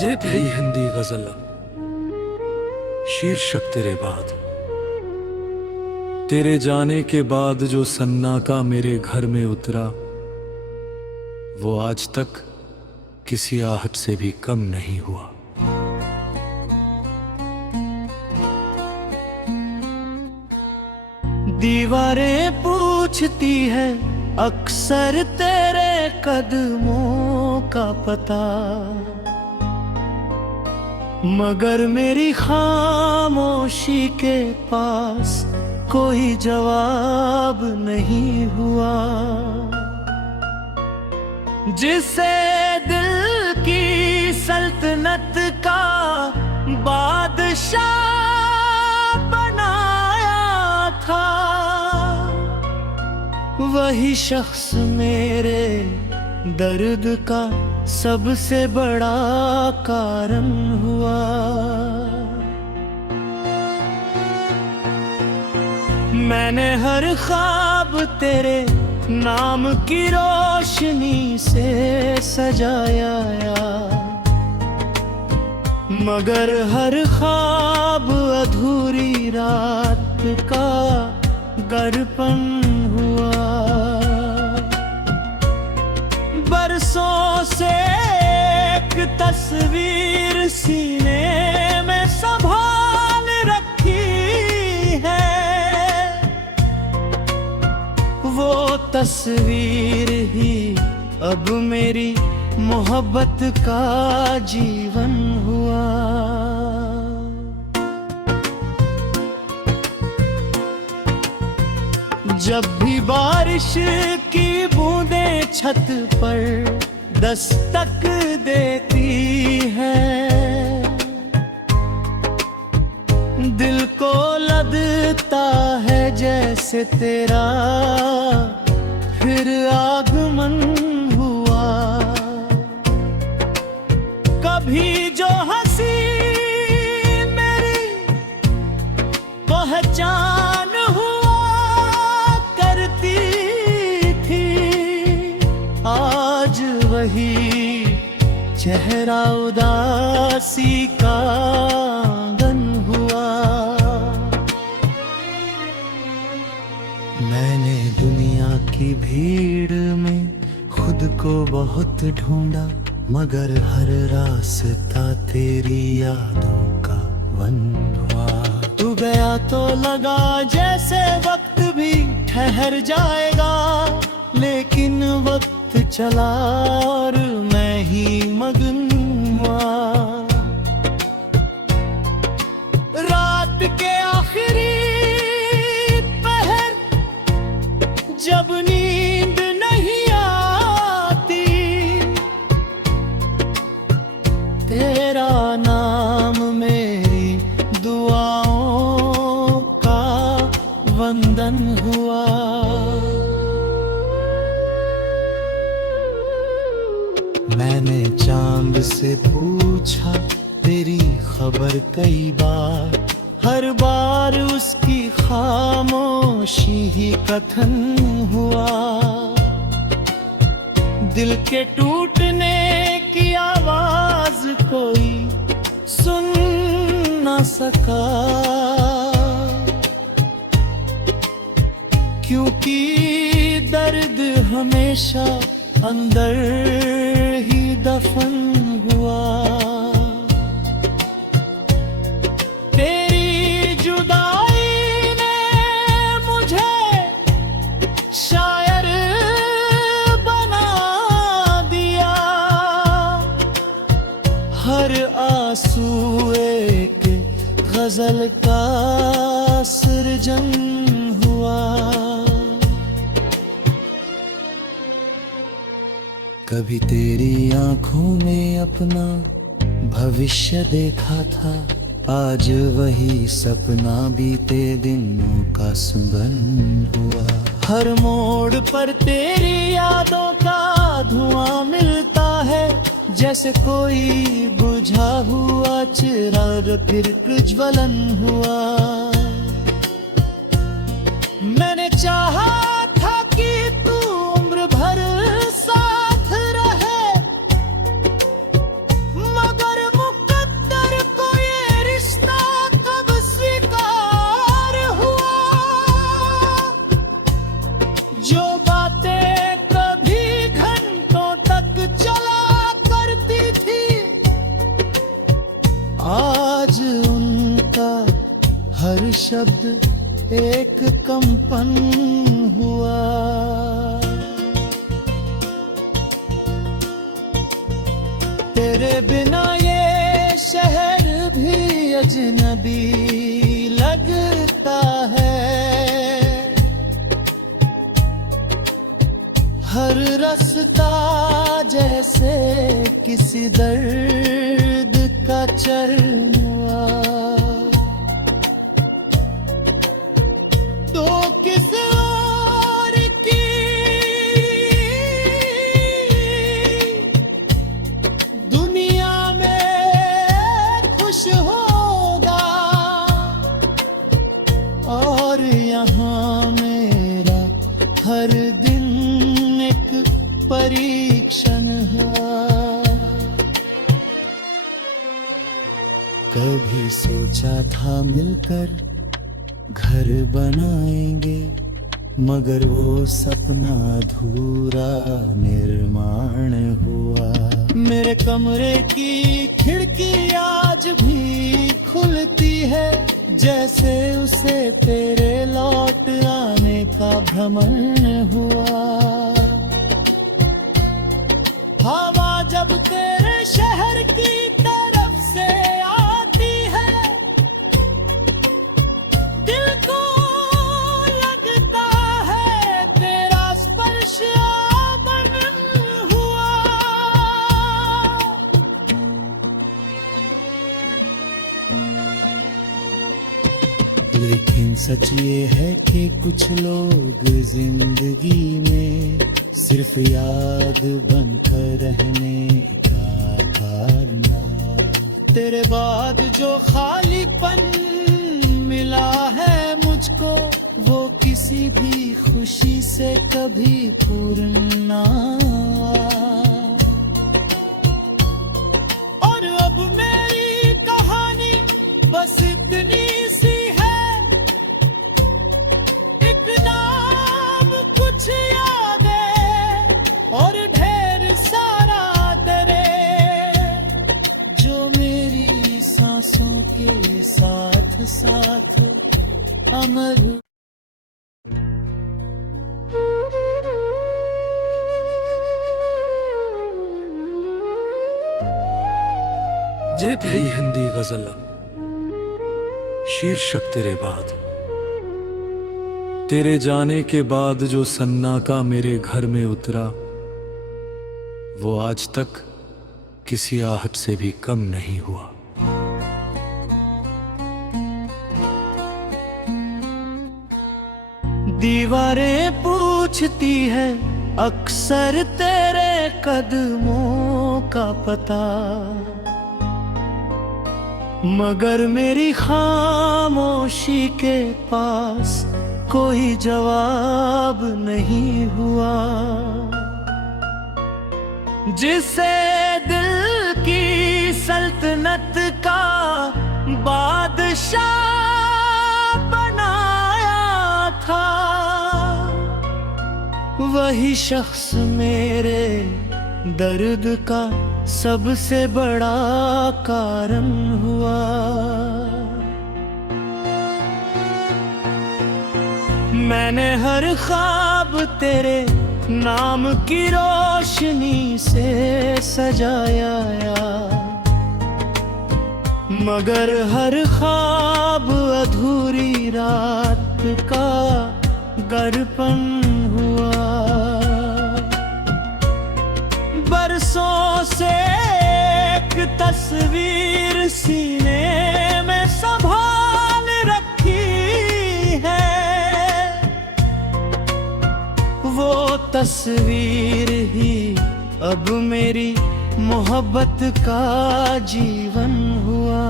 जे पहली हिंदी गजल शीर्षक तेरे बाद। तेरे जाने के बाद जो सन्नाटा मेरे घर में उतरा, वो आज तक किसी आहट से भी कम नहीं हुआ। दीवारें पूछती है अक्सर तेरे कदमों का पता, मगर मेरी खामोशी के पास कोई जवाब नहीं हुआ। जिसे दिल की सल्तनत का बादशाह बनाया था, वही शख्स मेरे दर्द का सबसे बड़ा कारण हुआ। मैंने हर ख्वाब तेरे नाम की रोशनी से सजाया, मगर हर ख्वाब अधूरी रात का दर्पण हुआ। बरसों से एक तस्वीर सीने में संभाल रखी है, वो तस्वीर ही अब मेरी मोहब्बत का जीवन हुआ। जब भी बारिश की बूंदें छत पर दस्तक देती है, दिल को लगता है जैसे तेरा फिर आगमन हुआ। कभी जो हंसी मेरी पहचान चेहरा उदासी का आंगन हुआ। मैंने दुनिया की भीड़ में खुद को बहुत ढूंढा, मगर हर रास्ता तेरी यादों का वन हुआ। तू गया तो लगा जैसे वक्त भी ठहर जाएगा, लेकिन वक्त चला और मैं ही मगन हुआ। रात के आखिरी पहर जब नींद नहीं आती, तेरा नाम मेरी दुआओं का वंदन हुआ। मैंने चांद से पूछा तेरी खबर कई बार, हर बार उसकी खामोशी ही कथन हुआ। दिल के टूटने की आवाज कोई सुन न सका, क्योंकि दर्द हमेशा अंदर ही दफन हुआ। तेरी जुदाई ने मुझे शायर बना दिया, हर आंसू एक गजल का सृजन हुआ। कभी तेरी आंखों में अपना भविष्य देखा था, आज वही सपना बीते दिनों का सुगन हुआ। हर मोड़ पर तेरी यादों का धुआं मिलता है, जैसे कोई बुझा हुआ चिराग फिर प्रज्वलन हुआ। मैंने चाहा था कि तू उम्र भर साथ रहे, मगर शब्द एक कंपन हुआ। तेरे बिना ये शहर भी अजनबी लगता है। हर रास्ता जैसे किसी दर्द का चरमुआ। तो किस और की दुनिया में खुश होगा, और यहाँ मेरा हर दिन परीक्षण है। कभी सोचा था मिलकर घर बनाएंगे, मगर वो सपना अधूरा निर्माण हुआ। मेरे कमरे की खिड़की आज भी खुलती है, जैसे उसे तेरे लौट आने का भ्रमण हुआ। हवा जब तेरे शहर की तरफ से आती है, दिल को लगता है तेरा स्पर्श आभरण हुआ। लेकिन सच ये है कि कुछ लोग जिंदगी में सिर्फ याद बनकर रहने का कारण। तेरे बाद जो खालीपन मिला है मुझको, वो किसी भी खुशी से कभी पूर्ण ना हुआ। और अब मेरी कहानी बस इतनी सी है, एक नाम कुछ और ढेर सारा तेरे, जो मेरी सांसों के साथ साथ अमर। ये थी हिंदी गजल, शीर्षक तेरे बाद। तेरे जाने के बाद जो सन्नाटा मेरे घर में उतरा, वो आज तक किसी आहट से भी कम नहीं हुआ। दीवारें पूछती है अक्सर तेरे कदमों का पता, मगर मेरी खामोशी के पास कोई जवाब नहीं हुआ। जिसे दिल की सल्तनत का बादशाह बनाया था, वही शख्स मेरे दर्द का सबसे बड़ा कारण हुआ। मैंने हर ख्वाब तेरे नाम की रोशनी से सजाया, मगर हर ख्वाब अधूरी रात का दर्पण हुआ। बरसों से एक तस्वीर सीने में संभाल रखी है, वो तस्वीर ही अब मेरी मोहब्बत का जीवन हुआ।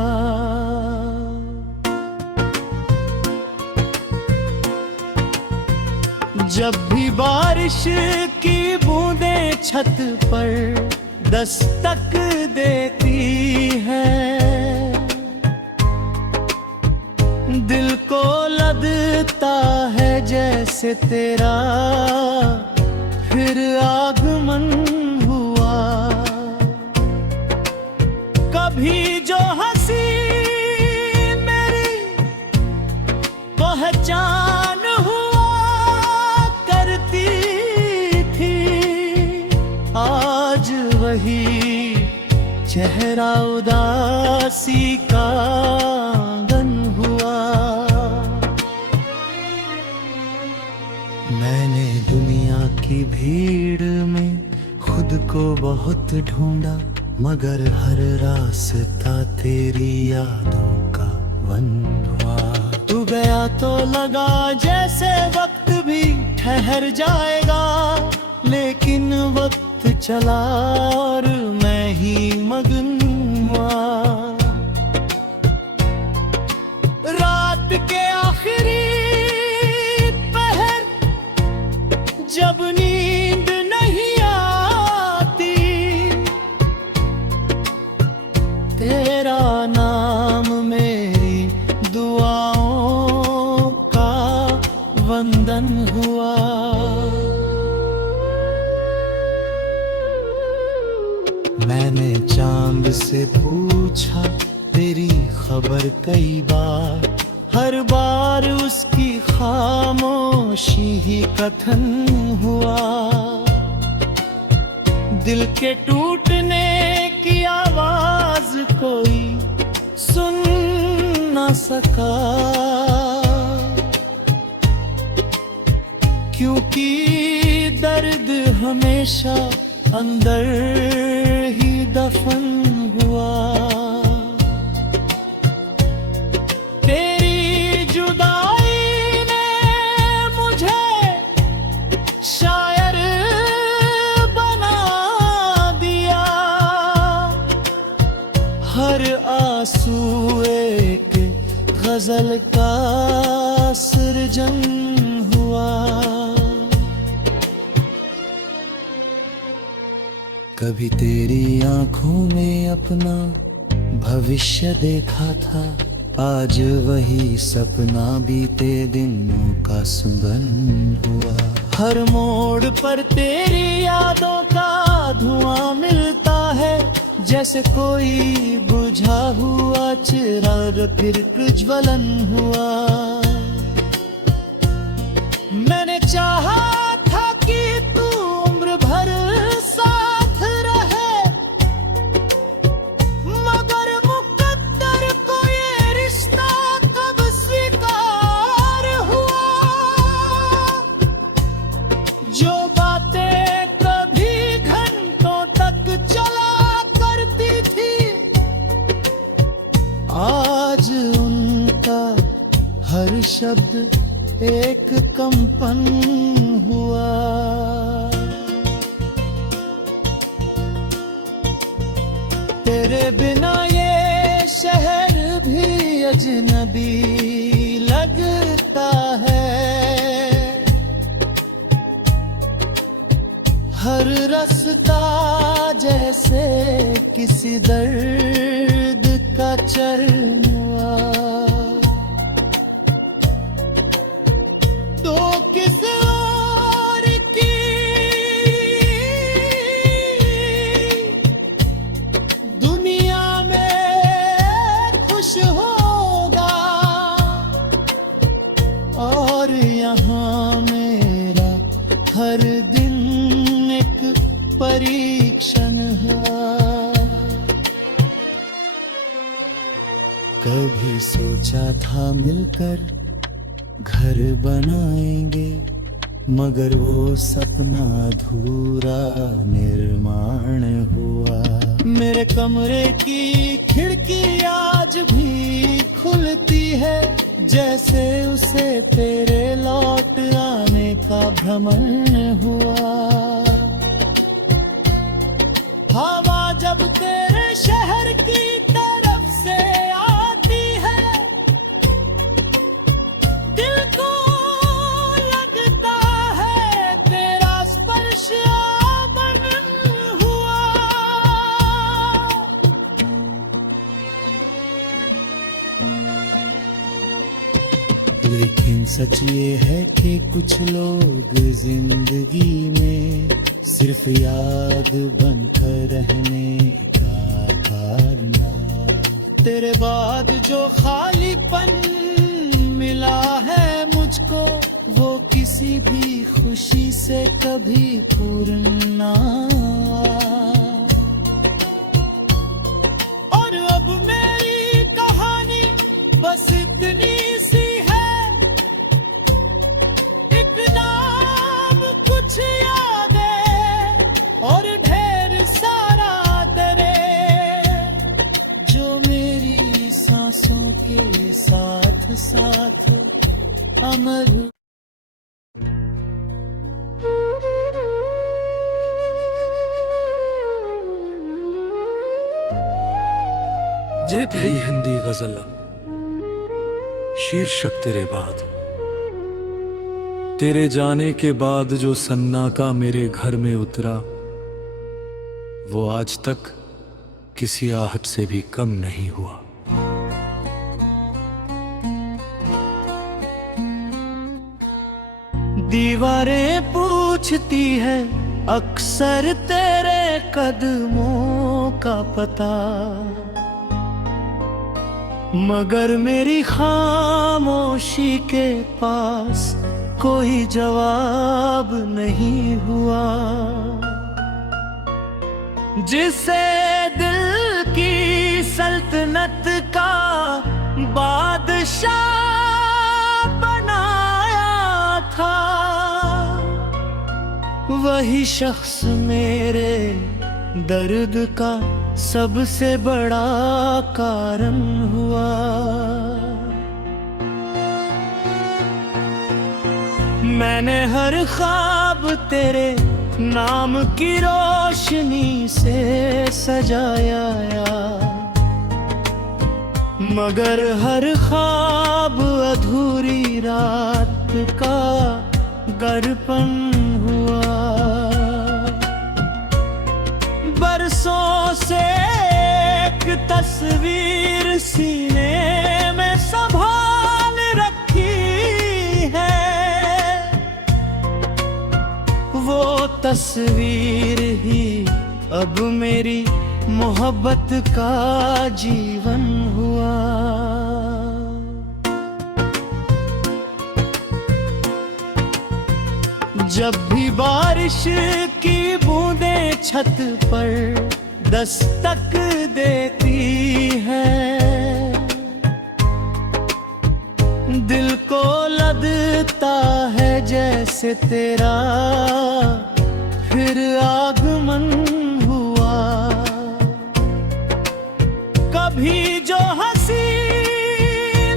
जब भी बारिश की बूंदें छत पर दस्तक देती है, दिल को लगता है जैसे तेरा फिर आगमन हुआ। कभी जो हंसी मेरी जान हुआ करती थी, आज वही चेहरा उदासी का आंगन हुआ। मैंने दुनिया की भीड़ में खुद को बहुत ढूंढा, मगर हर रास्ता तेरी यादों का वन हुआ। तू गया तो लगा जैसे वक्त भी ठहर जाएगा, लेकिन वक्त चला और मैं ही मगन हुआ। रात के आखिरी पहर जब नींद नहीं आती, तेरा नाम मेरी दुआओं का वंदन हुआ। मैंने चांद से पूछा तेरी खबर कई बार, हर बार उसकी खामोशी ही कथन हुआ। दिल के टूटने की आवाज कोई सुन न सका, क्योंकि दर्द हमेशा अंदर ही दफन हुआ। तेरी जुदाई ने मुझे शायर बना दिया, हर आंसू एक गजल का सृजन हुआ। कभी तेरी आंखों में अपना भविष्य देखा था, आज वही सपना बीते दिनों का सुगन हुआ। हर मोड़ पर तेरी यादों का धुआं मिलता है, जैसे कोई बुझा हुआ चिराग फिर प्रज्वलन हुआ। मैंने चाहा था कि तू उम्र भर साथ रहे, मगर मुकद्दर को ये रिश्ता कब स्वीकार हुआ। जो बातें कभी घंटों तक चला करती थी, आज उनका हर शब्द एक कंपन हुआ। तेरे बिना ये शहर भी अजनबी लगता है, हर रास्ता जैसे किसी दर्द का चरण हुआ। तो किस और की दुनिया में खुश होगा, और यहाँ मेरा हर दिन एक परीक्षण है। कभी सोचा था मिलकर घर बनाएंगे, मगर वो सपना अधूरा निर्माण हुआ। मेरे कमरे की खिड़की आज भी खुलती है, जैसे उसे तेरे लौट आने का भ्रमण हुआ। हवा जब तेरे शहर की तरफ से आती है, दिल को लगता है तेरा स्पर्श आभरण हुआ। लेकिन सच ये है कि कुछ लोग जिंदगी में सिर्फ याद बनकर रहने का कारण। तेरे बाद जो खालीपन मिला है खुशी से कभी पूर्ण ना और अब मेरी कहानी बस इतनी सी है, एक नाम कुछ यादें और ढेर सारा तेरे, जो मेरी सांसों के साथ साथ अमर। ये थी हिंदी गजल, शीर्षक तेरे बाद। तेरे जाने के बाद जो सन्नाटा मेरे घर में उतरा, वो आज तक किसी आहट से भी कम नहीं हुआ। दीवारें पूछती है अक्सर तेरे कदमों का पता, मगर मेरी खामोशी के पास कोई जवाब नहीं हुआ। जिसे दिल की सल्तनत का बादशाह बनाया था, वही शख्स मेरे दर्द का सबसे बड़ा कारण हुआ। मैंने हर ख्वाब तेरे नाम की रोशनी से सजाया, मगर हर ख्वाब अधूरी रात का दर्पण हुआ। बरसों से एक तस्वीर सीने में संभाल रखी है, वो तस्वीर ही अब मेरी मोहब्बत का जीवन हुआ। जब भी बारिश की बूंदें छत पर दस्तक देती है, दिल को लगता है जैसे तेरा फिर आगमन हुआ। कभी जो हंसी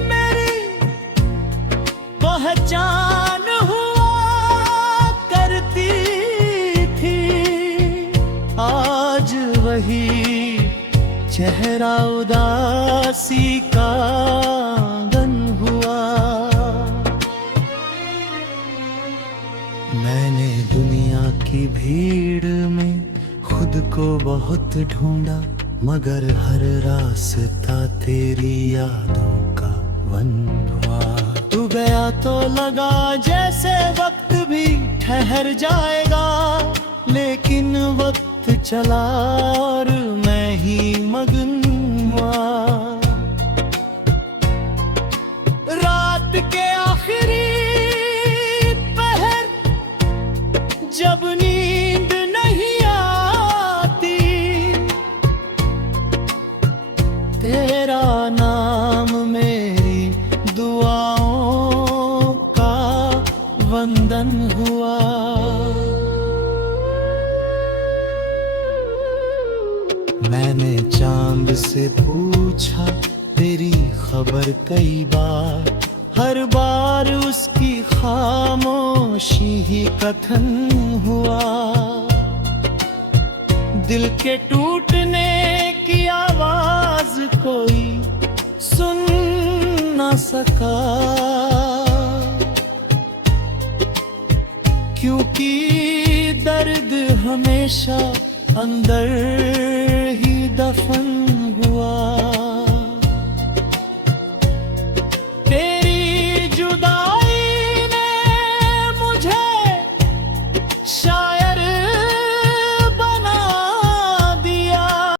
मेरी पहचान वही चेहरा उदासी का आंगन हुआ। मैंने दुनिया की भीड़ में खुद को बहुत ढूंढा, मगर हर रास्ता तेरी यादों का वन हुआ। तू गया तो लगा जैसे वक्त भी ठहर जाएगा, लेकिन वक्त चला और मैं ही मगन हुआ। रात के आखिरी पहर जब नींद नहीं आती, तेरा नाम मेरी दुआओं का वंदन हुआ। मैंने चांद से पूछा तेरी खबर कई बार, हर बार उसकी खामोशी ही कथन हुआ। दिल के टूटने की आवाज कोई सुन न सका, क्योंकि दर्द हमेशा अंदर ही दफन हुआ।